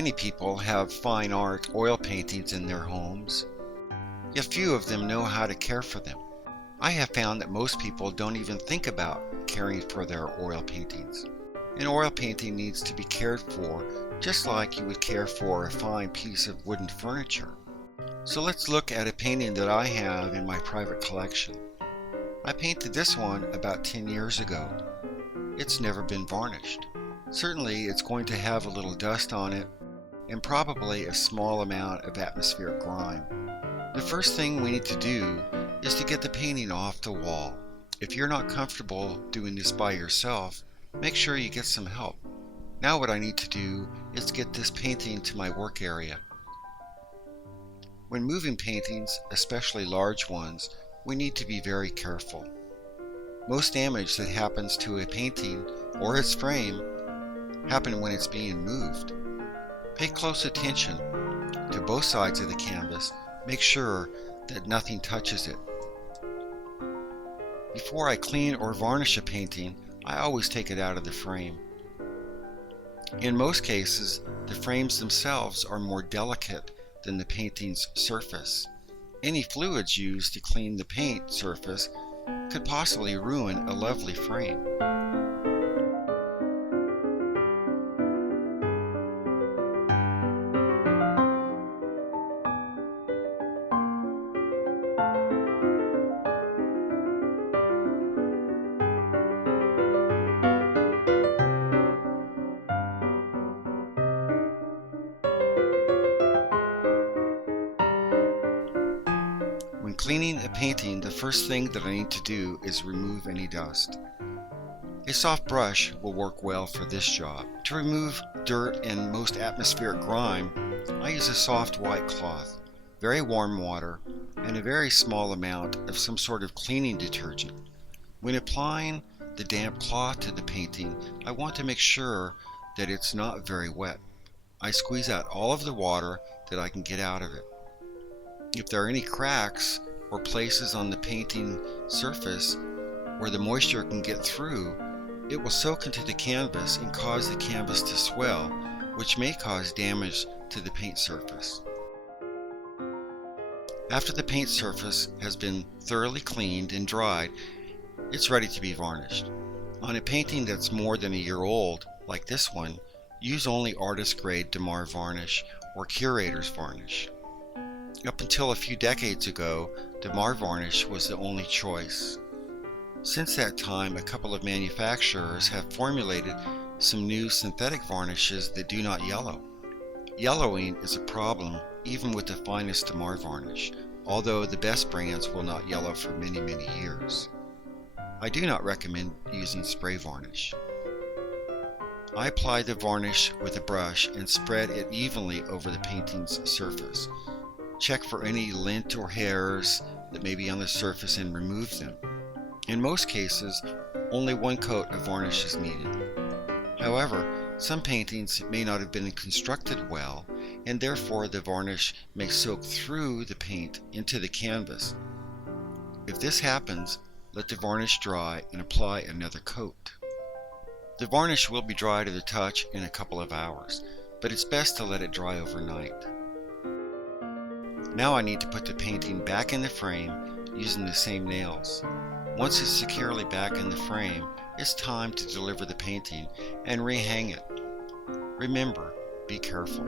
Many people have fine art oil paintings in their homes, yet few of them know how to care for them. I have found that most people don't even think about caring for their oil paintings. An oil painting needs to be cared for just like you would care for a fine piece of wooden furniture. So let's look at a painting that I have in my private collection. I painted this one about 10 years ago. It's never been varnished. Certainly it's going to have a little dust on it and probably a small amount of atmospheric grime. The first thing we need to do is to get the painting off the wall. If you're not comfortable doing this by yourself, make sure you get some help. Now what I need to do is get this painting to my work area. When moving paintings, especially large ones, we need to be very careful. Most damage that happens to a painting or its frame happen when it's being moved. Pay close attention to both sides of the canvas. Make sure that nothing touches it. Before I clean or varnish a painting, I always take it out of the frame. In most cases, the frames themselves are more delicate than the painting's surface. Any fluids used to clean the paint surface could possibly ruin a lovely frame. When cleaning a painting, the first thing that I need to do is remove any dust. A soft brush will work well for this job. To remove dirt and most atmospheric grime, I use a soft white cloth, very warm water, and a very small amount of some sort of cleaning detergent. When applying the damp cloth to the painting, I want to make sure that it's not very wet. I squeeze out all of the water that I can get out of it. If there are any cracks or places on the painting surface where the moisture can get through, it will soak into the canvas and cause the canvas to swell, which may cause damage to the paint surface. After the paint surface has been thoroughly cleaned and dried, it's ready to be varnished. On a painting that's more than a year old, like this one, use only artist grade Damar varnish or curator's varnish. Up until a few decades ago, Damar varnish was the only choice. Since that time, a couple of manufacturers have formulated some new synthetic varnishes that do not yellow. Yellowing is a problem even with the finest Damar varnish, although the best brands will not yellow for many, many years. I do not recommend using spray varnish. I apply the varnish with a brush and spread it evenly over the painting's surface. Check for any lint or hairs that may be on the surface and remove them. In most cases, only one coat of varnish is needed. However, some paintings may not have been constructed well, and therefore the varnish may soak through the paint into the canvas. If this happens, let the varnish dry and apply another coat. The varnish will be dry to the touch in a couple of hours, but it's best to let it dry overnight. Now I need to put the painting back in the frame using the same nails. Once it's securely back in the frame, it's time to deliver the painting and rehang it. Remember, be careful.